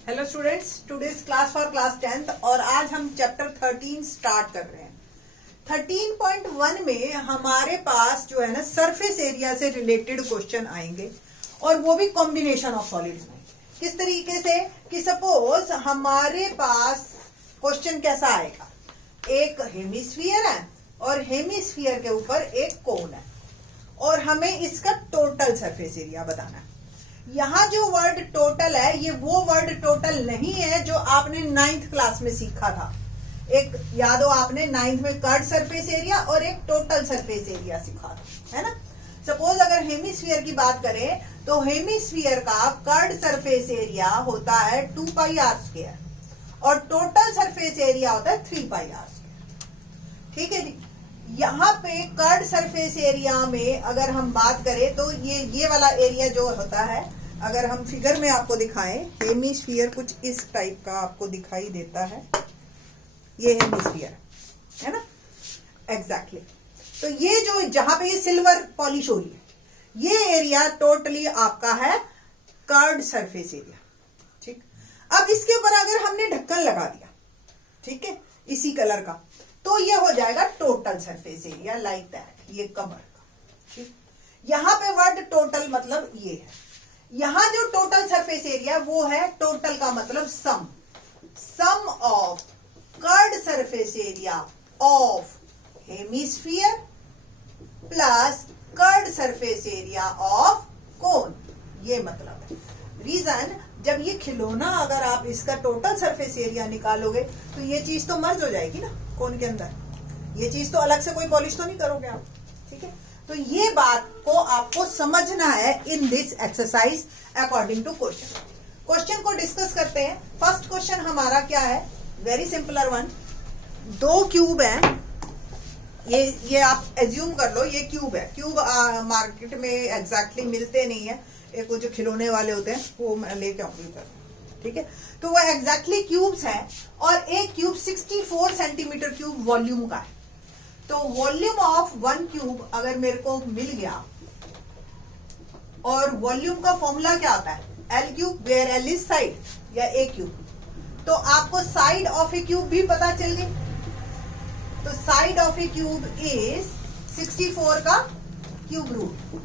Hello students, today's class for class 10th और आज हम चैप्टर 13 स्टार्ट कर रहे हैं। 13.1 में हमारे पास जो है ना सरफेस एरिया से रिलेटेड क्वेश्चन आएंगे और वो भी कॉम्बिनेशन ऑफ सॉलिड्स में। किस तरीके से कि सपोज हमारे पास क्वेश्चन कैसा आएगा, एक हेमिस्फीयर है और हेमिस्फीयर के ऊपर एक कोन है और हमें इसका टोटल सरफेस एरिया बताना है। यहाँ जो वर्ड टोटल है ये वो वर्ड टोटल नहीं है जो आपने 9th क्लास में सीखा था। एक याद हो आपने 9th में कर्ड सरफेस एरिया और एक टोटल सरफेस एरिया सीखा था, है ना। सपोज अगर हेमिस्फीयर की बात करें तो हेमिस्फीयर का कर्ड सरफेस एरिया होता है 2 पाई आर स्क्वायर और टोटल सरफेस एरिया होता है 3 पाई आर स्क्वायर। ठीक है जी। यहाँ पे कर्ड सरफेस एरिया में अगर हम बात करें तो ये वाला एरिया जो होता है, अगर हम फिगर में आपको दिखाएं, हेमिस्फीयर कुछ इस टाइप का आपको दिखाई देता है। ये हेमिस्फीयर है ना, एग्जैक्टली। तो ये जो जहां पे ये सिल्वर पॉलिश हो रही है ये एरिया टोटली आपका है कर्ड सरफेस एरिया। ठीक, अब इसके ऊपर अगर हमने ढक्कन लगा दिया, ठीक है, इसी कलर का, तो ये हो जाएगा total surface area like that, ये कवर का। ठीक, यहां पे वर्ड टोटल मतलब ये है। यहां जो टोटल सरफेस एरिया वो है, टोटल का मतलब sum of curved surface area of hemisphere plus curved surface area of cone, ये मतलब है। रीजन, जब ये खिलौना अगर आप इसका टोटल सरफेस एरिया निकालोगे तो ये चीज तो मर्ज हो जाएगी ना कोन के अंदर, ये चीज तो अलग से कोई पॉलिश तो नहीं करोगे आप। ठीक है, तो ये बात को आपको समझना है in this exercise according to question. Question को डिस्कस करते हैं। फर्स्ट क्वेश्चन हमारा क्या है, वेरी सिंपलर वन। दो क्यूब है, ये आप एज्यूम कर लो ये क्यूब है। क्यूब मार्केट में एग्जैक्टली मिलते नहीं है, एक वो जो खिलौने वाले होते हैं वो मैं लेके आऊंगी। ठीक है, तो वो एग्जैक्टली क्यूब्स हैं और एक क्यूब 64 सेंटीमीटर क्यूब वॉल्यूम का है। तो वॉल्यूम ऑफ वन क्यूब अगर मेरे को मिल गया, और वॉल्यूम का फॉर्मूला क्या आता है, L cube, where L is side या ए क्यूब। तो आपको साइड ऑफ ए क्यूब भी पता चल गई। तो side of A cube is 64 का क्यूब रूट,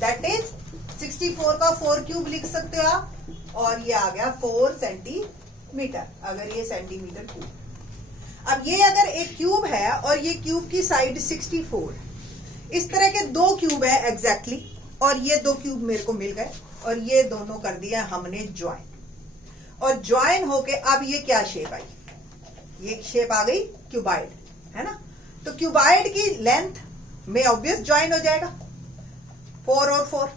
दैट इज 64 का 4 क्यूब लिख सकते हो आप, और ये आ गया 4 सेंटीमीटर, अगर ये सेंटीमीटर क्यूब। अब ये अगर एक क्यूब है और ये क्यूब की साइड 64, इस तरह के दो क्यूब है एग्जैक्टली, और ये दो क्यूब मेरे को मिल गए और ये दोनों कर दिया हमने ज्वाइन, और ज्वाइन होके अब ये क्या शेप आई, ये शेप आ गई क्यूबाइड, है ना। तो क्यूबाइड की लेंथ में ऑब्वियस ज्वाइन हो जाएगा 4 और 4,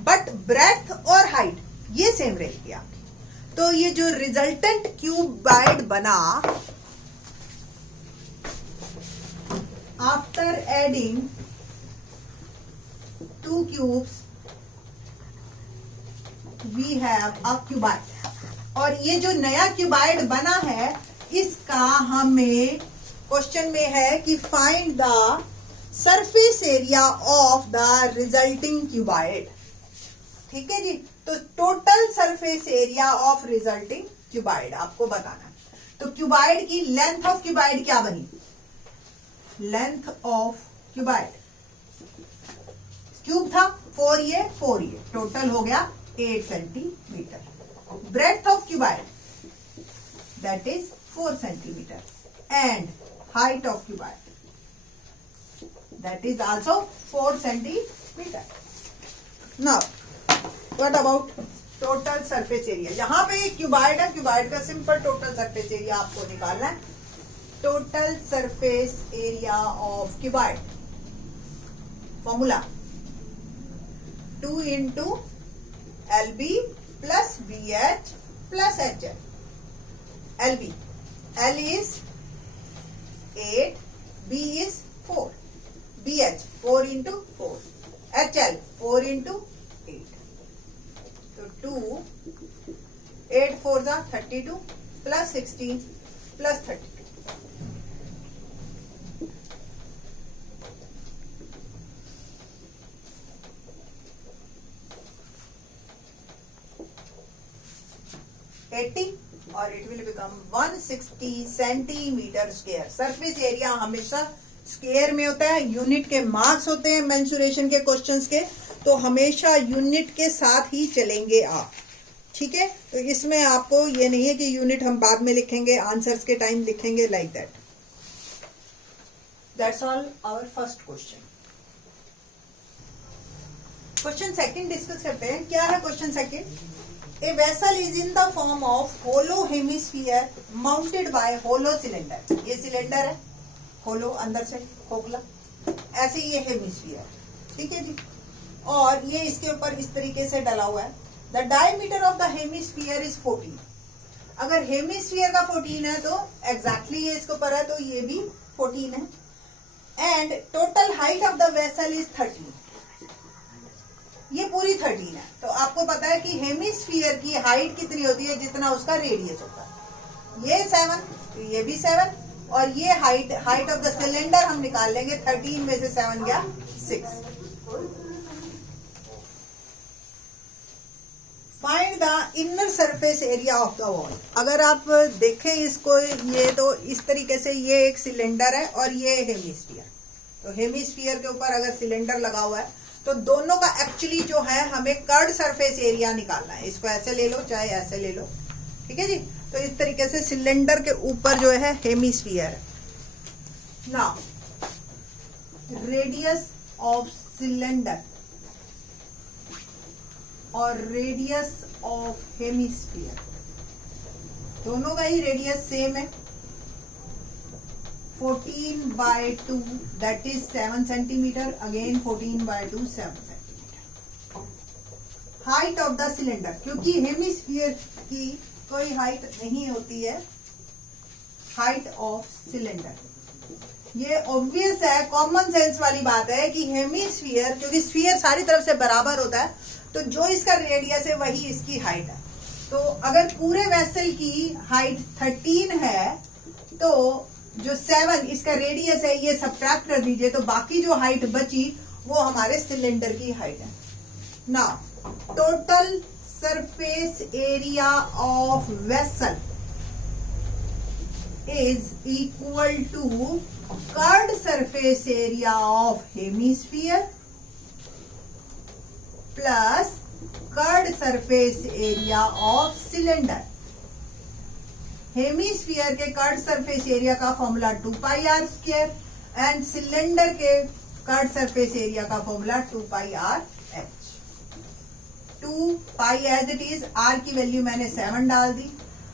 बट ब्रेड्थ और हाइट ये सेम रहेगी आपकी। तो ये जो रिजल्टेंट क्यूबाइड बना after adding 2 cubes we have a cuboid, और ये जो नया क्यूबाइड बना है इसका हमें क्वेश्चन में है कि find the surface area of the resulting cuboid. ठीक है जी, तो total surface area of resulting cuboid आपको बताना है। तो क्यूबाइड की लेंथ ऑफ क्यूबाइड क्या बनी, लेंथ ऑफ क्यूबाइड, क्यूब था 4 ये 4 ये, टोटल हो गया 8 centimetre. Breadth of cuboid that is 4 centimetre and height of cuboid that is also 4 centimetre. Now what about total surface area. यहां पे एक क्यूबाइड है, क्यूबाइड का सिंपल टोटल सरफेस एरिया आपको निकालना है। Total surface area of cuboid formula 2 into LB plus BH plus HL। LB, L is 8, B is 4, BH 4 into 4, HL 4 into 8। तो 2, 8 4 जा 32 प्लस 16 प्लस 32। 80 और it will become 160 centimetre square. Surface area हमेशा square में होता है, unit के marks होते हैं मेंसुरेशन के क्वेश्चंस के, तो हमेशा यूनिट के साथ ही चलेंगे आप, ठीक है। तो इसमें आपको ये नहीं है कि यूनिट हम बाद में लिखेंगे, आंसर्स के टाइम लिखेंगे, like that. That's all our first question. Question second discuss करते हैं। क्या है question second? A vessel is in the form of hollow hemisphere mounted by hollow cylinder। ये सिलेंडर है, hollow अंदर से खोखला, ऐसे ये हेमिस्फीयर, ठीक है जी। और ये इसके ऊपर इस तरीके से डला हुआ है। The diameter of the hemisphere is 14। अगर हेमिस्फीयर का 14 है तो एग्जैक्टली ये इसके ऊपर है, तो ये भी 14 है। And total height of the vessel is 13। ये पूरी 13 है। तो आपको पता है कि हेमिस्फीयर की हाइट कितनी होती है, जितना उसका रेडियस होता है। ये 7, तो ये भी 7, और ये हाइट ऑफ द सिलेंडर हम निकाल लेंगे। 13 में से 7 गया 6। Find the inner surface area of the wall. अगर आप देखें इसको, ये तो इस तरीके से ये एक सिलेंडर है और ये हेमिस्फीयर। तो हेमिस्फीयर के ऊपर अगर सिलेंडर लगा हुआ है तो दोनों का एक्चुअली जो है हमें कर्ड सरफेस एरिया निकालना है। इसको ऐसे ले लो चाहे ऐसे ले लो, ठीक है जी। तो इस तरीके से सिलेंडर के ऊपर जो है हेमिस्फीयर है। नाउ रेडियस ऑफ सिलेंडर और रेडियस ऑफ हेमिस्फीयर, दोनों का ही रेडियस सेम है। 14/2 that is 7 centimeter, again 14/2 7 centimeter। Height of the cylinder, क्योंकि हेमिस्फीयर की कोई हाइट नहीं होती है, हाइट ऑफ सिलेंडर ये ऑब्वियस है, कॉमन सेंस वाली बात है कि हेमिस्फीयर, क्योंकि स्फीयर सारी तरफ से बराबर होता है, तो जो इसका रेडियस है वही इसकी हाइट है। तो अगर पूरे वेसल की हाइट 13 है तो जो 7 इसका रेडियस है ये सब्ट्रैक्ट कर दीजिए, तो बाकी जो हाइट बची वो हमारे सिलेंडर की हाइट है। Now total surface area of vessel is equal to curved surface area of hemisphere plus curved surface area of cylinder. Hemisphere के कर्ड सरफेस एरिया का फॉर्मूला 2πr² एंड सिलेंडर के curved surface area का formula 2πrh। 2π as it is, r की value मैंने 7 डाल दी,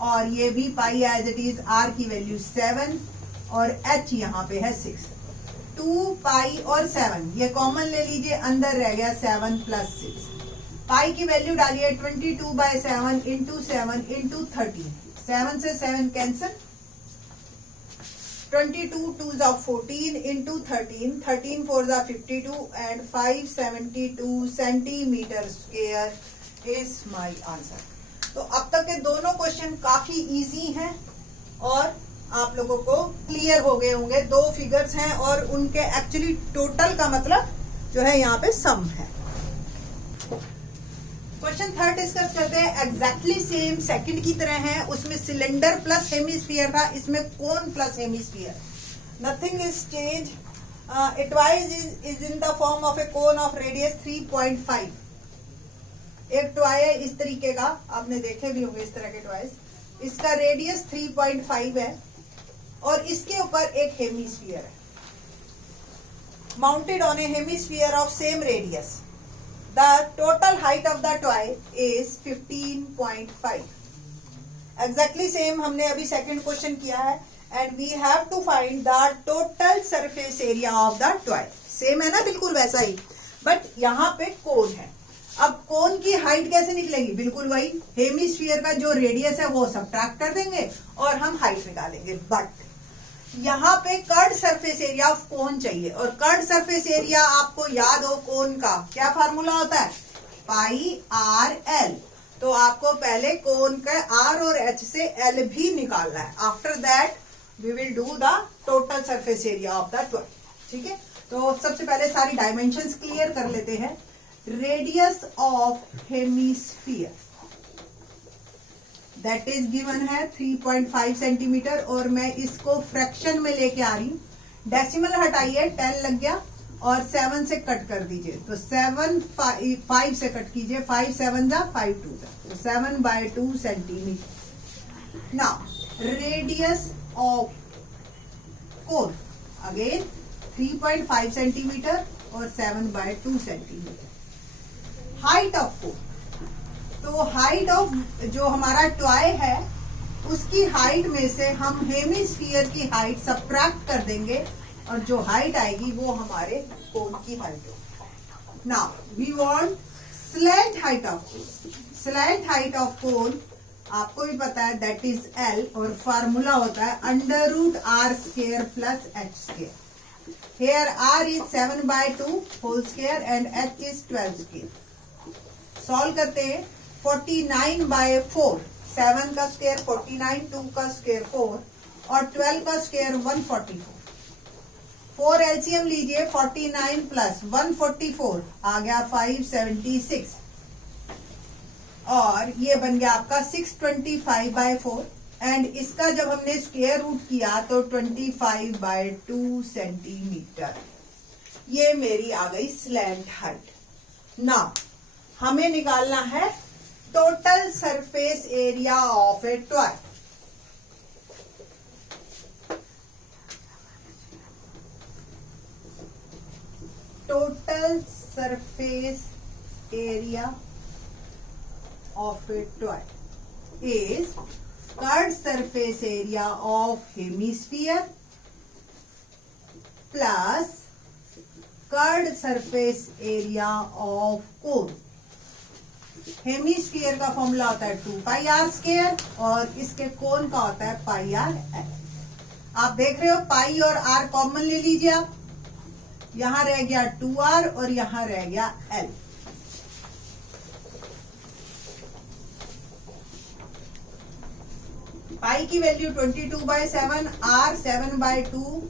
और ये भी pi as it is, r की वैल्यू 7 और h यहाँ पे है 6। 2π और 7 ये कॉमन ले लीजिए, अंदर रह गया 7 + 6। पाई की वैल्यू डालिए 22/7 इंटू 7 इंटू 13। 7 से 7 cancel, 22 2s are 14 into 13, 13 4s are 52 and 572 centimetre square is my answer. तो अब तक के दोनों क्वेश्चन काफी इजी हैं और आप लोगों को क्लियर हो गए होंगे। 2 फिगर्स हैं और उनके एक्चुअली टोटल का मतलब जो है यहाँ पे सम है। क्वेश्चन थर्ड डिस्कस करते हैं। एग्जैक्टली सेम सेकंड की तरह है, उसमें सिलेंडर प्लस हेमिस्फीयर था, इसमें cone plus hemisphere. Nothing is change. It wise is in the form of A cone of radius 3.5। एक टॉय है इस तरीके का, आपने देखे भी होंगे इस तरह के टॉयज। इसका रेडियस 3.5 है और इसके ऊपर एक हेमिस्फीयर है mounted on A hemisphere of same radius. The total height of the toy is 15.5। Exactly same हमने अभी सेकंड क्वेश्चन किया है and we have to find the total surface area of the toy। Same है ना, बिल्कुल वैसा ही, but यहाँ पे कोन है। अब कोन की हाइट कैसे निकलेगी? बिल्कुल वही, हेमिस्फीयर का जो रेडियस है वो सब्ट्रैक्ट कर देंगे और हम हाइट निकालेंगे। बट यहाँ पे कर्ड सरफेस एरिया ऑफ कोन चाहिए, और कर्ड सरफेस एरिया आपको याद हो कोन का क्या फार्मूला होता है? πr/l। तो आपको पहले कोन का r और h से l भी निकालना है। After that we will do the total surface area of the toy. ठीक है, तो सबसे पहले सारी डायमेंशंस क्लियर कर लेते हैं। Radius of hemisphere that is given है 3.5 सेंटीमीटर और मैं इसको फ्रैक्शन में लेके आ रही हूँ। डेसिमल हटाइए, 10 लग गया और 7 से कट कर दीजिए, तो 7 5 से कट कीजिए, 5 7 जा 5 2 जा, तो 7/2 centimetre. Now radius of cone again 3.5 centimetre और 7/2 सेंटीमीटर। हाइट ऑफ कोन, तो हाइट ऑफ जो हमारा टॉय है उसकी हाइट में से हम हेमिस्फीयर की हाइट सबट्रैक्ट कर देंगे और जो हाइट आएगी वो हमारे कोन की हाइट होगी। Now we want slant height of cone. Slant height of cone आपको भी पता है दैट इज L और फार्मूला होता है √r² + h²। Here r is 7/2 whole square and h is 12 square। Solve करते हैं, 49/4, 7 का स्क्वायर 49, 2 का स्क्वायर 4 और 12 का स्क्वायर 144। 4 एलसीएम लीजिए, 49 + 144 आ गया 576 और ये बन गया आपका 625/4 एंड इसका जब हमने स्क्वायर रूट किया तो 25/2 सेंटीमीटर। ये मेरी आ गई स्लैंट हाइट। नाउ हमें निकालना है total surface area of A toy. Total surface area of a toy is curved surface area of hemisphere plus curved surface area of cone। Hemisphere का formula होता है 2πr² और इसके कोन का होता है πr। आप देख रहे हो पाई और r कॉमन ले लीजिए आप, यहां रह गया 2r और यहां रह गया l। पाई की वैल्यू 22/7, r 7/2,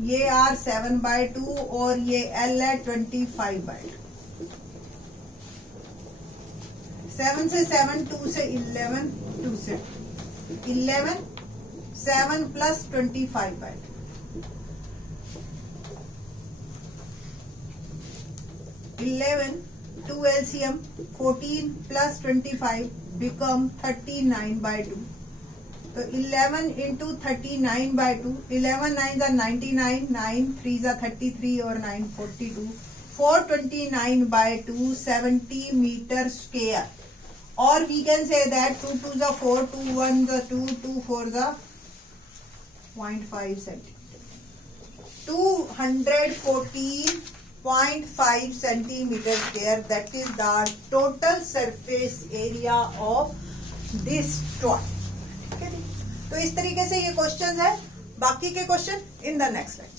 ये r 7/2 और ये l है 25/2। 7 से 7, 2 से 11, 2 से 11, 7 + 25/2। 11, 2 LCM, 14 + 25 become 39/2। तो 11 × 39/2, 11 9 are 99, 9 3 are 33 और 9 42, 429/2 70 मीटर स्क्वायर। और we can say that 2 2 are 4, 2 1 are 2, 2 4 are 0.5 centimetre. 214.5 centimetre square, that is the total surface area of this toy. तो इस तरीके से ये क्वेश्चन है, बाकी के question in the next lecture.